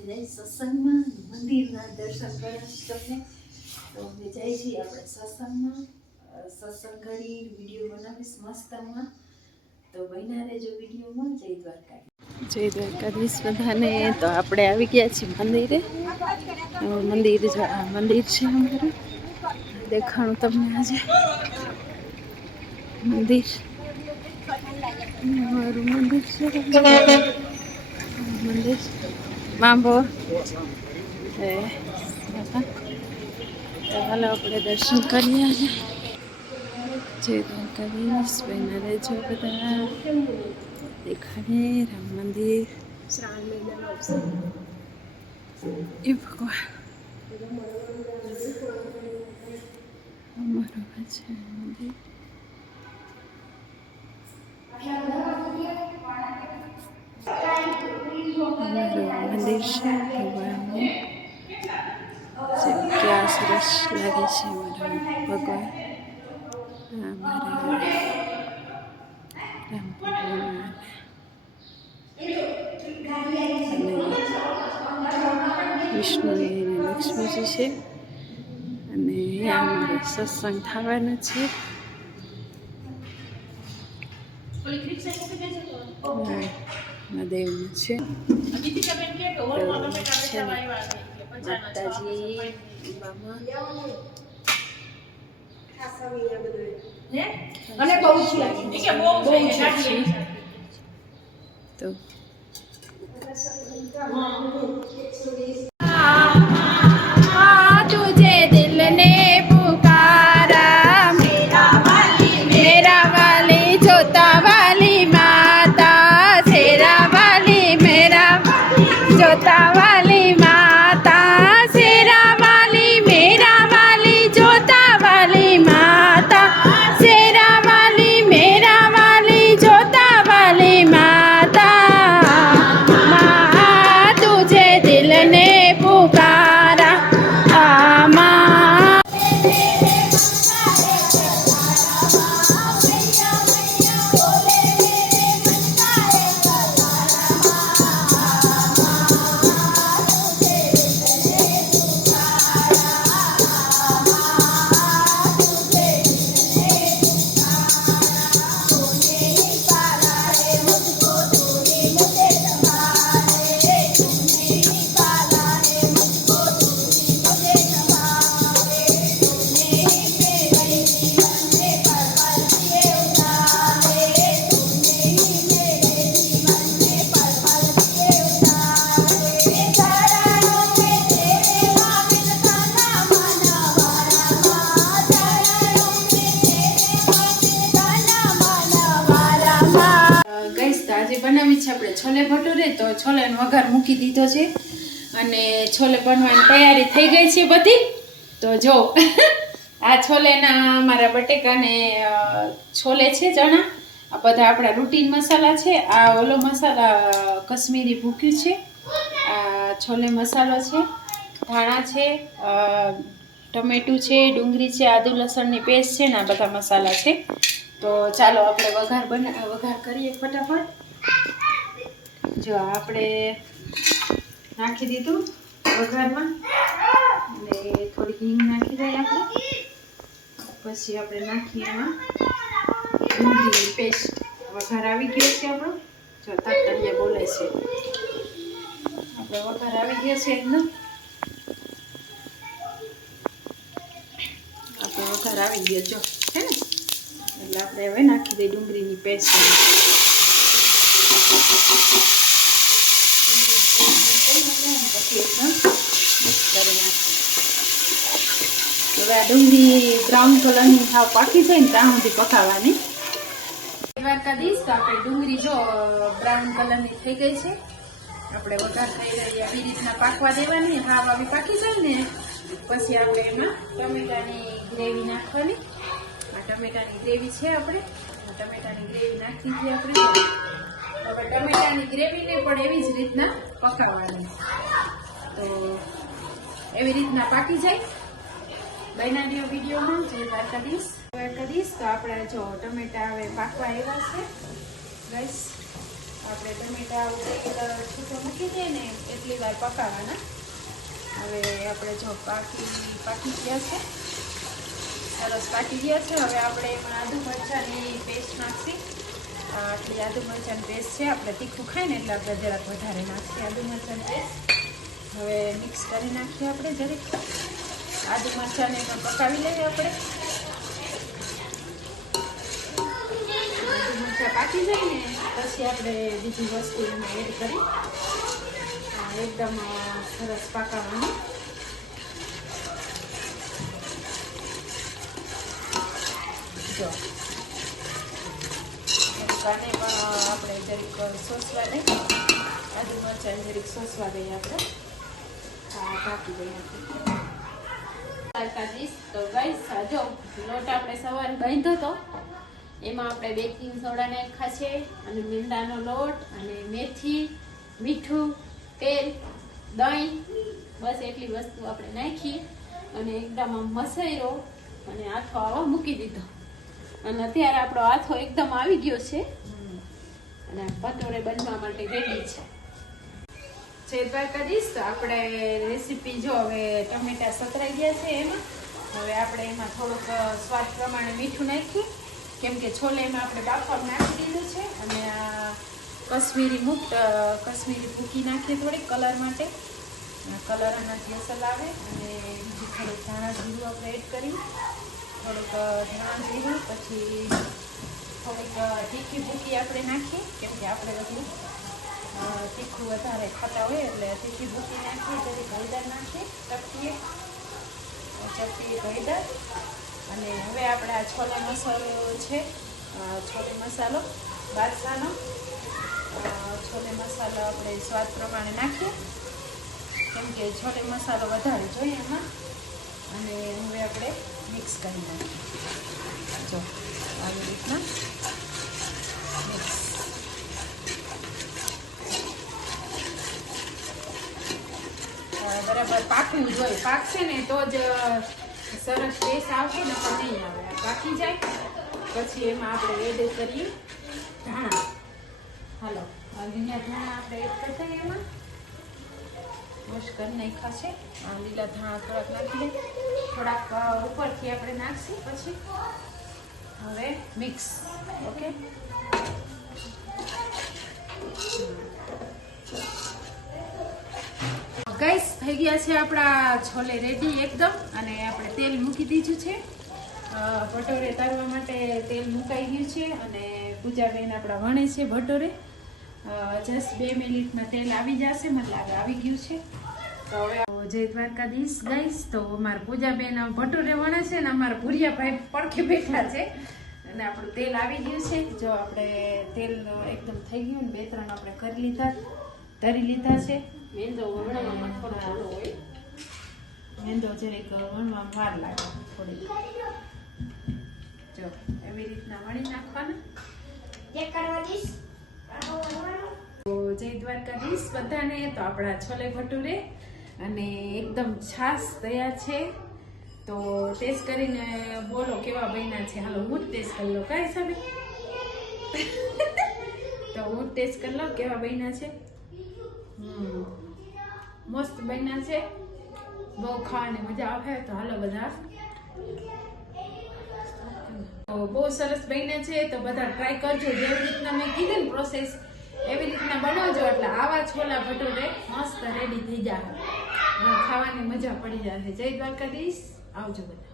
આપણે જઈ સત્સંગમાં મંદિરના દર્શન કરાવીશ તમને. તો અમે જઈએ છીએ આપણે સત્સંગમાં, સત્સંગ કરી વિડીયો બનાવીશ મસ્તમાં. તો બન્યા રહેજો વિડીયોમાં. જય દ્વારકા. જય દ્વારકાધીશ બધાને. તો આપણે આવી ગયા છીએ મંદિરે. મંદિર છે અમારું. દેખાણું તમને આજે મંદિર, અમારું મંદિર છે. મંદિર માંભો. હાલો આપણે દર્શન કરીએ આજે. જય દ્વારકાધીશ. બન્યા રહેજો બધા. દેખાડે રામ મંદિર. એ ભગવાન અમારું છે મંદિર. અમારું મંદિર છે ભગવાનનું. ક્યાં સરસ લાગે છે અમારું ભગવાન. અમારા રામ ભગવાન અને વિષ્ણુજી અને લક્ષ્મીજી છે. અને અમારે સત્સંગ થવાનો છે. મહાદેવનું છે. માતાજી તો तुझे दिल ने पुकारा, मेरा वाली जोता वाली माता, शेरा वाली मेरा जोता वाली माता, शेरा वाली मेरा वाली जोता वाली माता, शेरा वाली मेरा वाली जोता वाली माता, माँ तुझे दिल ने पुकारा। બનાવી છે આપણે છોલે ભટુરે. તો છોલેનો વઘાર મૂકી દીધો છે અને છોલે બનવાની તૈયારી થઈ ગઈ છે બધી. તો જો આ છોલેના અમારા બટેકાને છોલે છે ચણા. આ બધા આપણા રૂટીન મસાલા છે. આ ઓલો મસાલા કશ્મીરી ભૂક્યું છે. આ છોલે મસાલો છે, ધાણા છે, ટમેટું છે, ડુંગળી છે, આદુ લસણની પેસ્ટ છે ને આ બધા મસાલા છે. તો ચાલો આપણે વઘાર કરીએ ફટાફટ. જો આપણે નાખી દીધું વઘારમાં અને થોડીક હિંગ નાખી દઈએ આપણે. પછી આપણે નાખીએ એમાં ડુંગળીની પેસ્ટ. વઘાર આવી ગયો છે આપણો. જો તરતરિયા બોલે છે. આપણે વઘાર આવી ગયો છે એકદમ. આપણો વઘાર આવી ગયો જો છે ને. એટલે આપણે હવે નાખી દઈએ ડુંગળીની પેસ્ટ. હવે આ ડુંગળી બ્રાઉન કલરની સાવ પાકી જાય ને ત્યાં સુધી પકાવવાની. દ્વારકાધીશ. તો આપણે ડુંગળી જો બ્રાઉન કલરની થઈ ગઈ છે. આપણે વઘાર થઈ રહી આવી રીતના પાકવા દેવાની. હાવ આવી પાકી જાય ને પછી આપણે એમાં ટમેટાની ગ્રેવી નાખવાની. આ ટમેટાની ગ્રેવી છે આપણે. ટમેટાની ગ્રેવી નાખી દીધી આપણે. હવે ટમેટાની ગ્રેવીને પણ એવી જ રીતના પકાવવાની. તો એવી રીતના પાકી જાય. બનાવ્યો વિડીયોમાં. જય દ્વારકાધીશ. તો આપણે જો ટમેટા હવે પાકવા આવ્યા છે ગાઈસ. આપણે ટમેટા છૂટો મૂકી દઈએ ને એટલી વાર પકાવવાના. હવે આપણે જો પાકી ગયા છે, સરસ પાકી ગયા છે. હવે આપણે એમાં આદુ મરચાંની પેસ્ટ નાખી. આટલી આદુ મરચાંની પેસ્ટ છે. આપણે તીખું ખાય ને એટલે આપણે જરાક વધારે નાખીએ આદુ મરચાંની પેસ્ટ. હવે મિક્સ કરી નાખીએ આપણે જરીક. આદુ મરચાંને પણ પકાવી લઈએ આપણે. આદુ મરચાં પાકી જાય ને પછી આપણે બીજી વસ્તુ એમાં એડ કરી એકદમ સરસ પાકાવવાનું. જો કાને પણ આપણે જરીક સોસવા દઈએ, આદુ મરચાં જરીક સોસવા દઈએ આપણે. ઢાંકી દઈએ. તો ગાઈસ જો લોટ આપણે સવારે બાંધ્યો હતો, એમાં આપણે બેકિંગ સોડા નાખ્યા છે અને મેંદાનો લોટ અને મેથી, મીઠું, તેલ, દહીં, બસ એટલી વસ્તુ આપણે નાખી અને એકદમ મસાઈરો અને આથો આવા મૂકી દીધો. અને અત્યારે આપણો આથો એકદમ આવી ગયો છે અને ભટોરે બનવા માટે રેડી છે. જય દ્વારકાધીશ. તો આપણે રેસીપી જો હવે ટમેટા સતરાઈ ગયા છે. એમાં હવે આપણે એમાં થોડુંક સ્વાદ પ્રમાણે મીઠું નાખ્યું, કેમ કે છોલેમાં આપણે બાફર નાખી દીધું છે. અને આ કશ્મીરી ભૂકી નાખીએ થોડીક કલર માટે, કલર આનાથી અસર આવે. અને બીજું થોડુંક ધાણા જીરું આપણે એડ કરી, થોડુંક ધાણા જીરું, પછી થોડીક તીખી ભૂકી આપણે નાખીએ, કેમ કે આપણે બધું તીખું વધારે ખાતા હોય એટલે તીખી ભૂકી નાખીએ. પછી હળદર નાખીએ, ચપટીએ હળદર. અને હવે આપણે આ છોલે મસાલો છે, છોલે મસાલો બાદશાહનો છોલે મસાલો આપણે સ્વાદ પ્રમાણે નાખીએ, કેમ કે છોલે મસાલો વધારે જોઈએ એમાં. અને હવે આપણે મિક્સ કરી નાખીએ. જો આવી રીતના મિક્સ. બરાબર પાકવું જોઈએ. પાકશે ને તો જ સરસ ટેસ્ટ આવશે, ને પણ નહીં આવે. પાકી જાય પછી એમાં આપણે એડ કરીએ ધાણા. હાલો લીલા ધાણા આપણે એડ કરતા એમાં વોશ કરી નાખ્યા છે. લીલા ધાણા થોડાક નાખી દઈએ, થોડાક ઉપરથી આપણે નાખીએ. પછી હવે મિક્સ. ઓકે, ગાઈસ થઈ ગયા છે આપણા છોલે રેડી એકદમ. અને આપણે તેલ મૂકી દીધું છે, ભટોરે તળવા માટે તેલ મુકાઈ ગયું છે. અને પૂજાબેન આપણા વણે છે ભટોરે. જસ્ટ 2 મિનિટમાં તેલ આવી જશે, મતલબ આવી ગયું છે. તો હવે જય દ્વારકાધીશ ગાઈસ. તો અમારા પૂજાબેન ભટોરે વણે છે ને અમારા ભુરિયાભાઈ પડખે બેઠા છે. અને આપણું તેલ આવી ગયું છે. જો આપણે તેલ એકદમ થઈ ગયું ને 2-3 આપણે કરી લીધા, તરી લીધા છે. મેંદો વણવામાં થોડો હોય, મેંદો જરીક વણવામાં વાર લાગે થોડી. જો એવી રીતના વણી નાખવાના. તો જય દ્વારકાધીશ બધાને. તો આપણા છોલે ભટુરે અને એકદમ છાસ તૈયાર છે. તો ટેસ્ટ કરીને બોલો કેવા બન્યા છે. હાલો હું જ ટેસ્ટ કરી લો. કઈ હિસાબે તો હું જ ટેસ્ટ કરી લો કેવા બન્યા છે. મસ્ત બન્યા છે, બહુ ખાવાની મજા આવે. તો હાલો બધા, તો બહુ સરસ બન્યા છે. તો બધા ટ્રાય કરજો, જેવી રીતના મેં કીધી ને પ્રોસેસ એવી રીતના બનાવજો. એટલે આવા છોલા ભટોરે મસ્ત રેડી થઈ જાય, ખાવાની મજા પડી જાય. જય દ્વારકાધીશ. આવજો બધા.